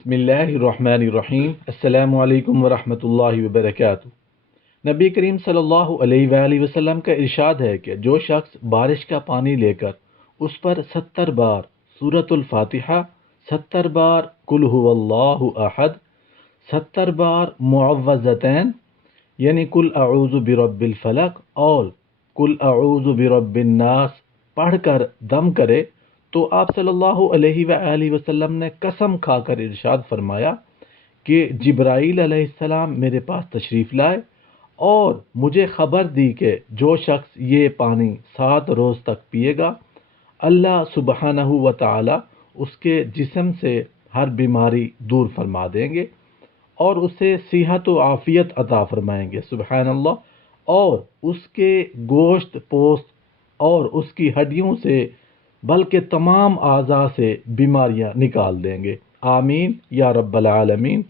بسم اللہ الرحمن الرحیم۔ السلام علیکم ورحمۃ اللہ وبرکاتہ۔ نبی کریم صلی اللہ علیہ وآلہ وسلم کا ارشاد ہے کہ جو شخص بارش کا پانی لے کر اس پر 70 بار سورۃ الفاتحہ، 70 بار قل هو اللہ احد، 70 بار معوذتین یعنی قل اعوذ برب الفلق اور قل اعوذ برب الناس پڑھ کر دم کرے تو آپ صلی اللہ علیہ وآلہ وسلم نے قسم کھا کر ارشاد فرمایا کہ جبرائیل علیہ السلام میرے پاس تشریف لائے اور مجھے خبر دی کہ جو شخص یہ پانی 7 روز تک پیے گا، اللہ سبحانہ و تعالی اس کے جسم سے ہر بیماری دور فرما دیں گے اور اسے صحت و عافیت عطا فرمائیں گے، سبحان اللہ، اور اس کے گوشت پوست اور اس کی ہڈیوں سے بلکہ تمام اعضاء سے بیماریاں نکال دیں گے، آمین یا رب العالمین۔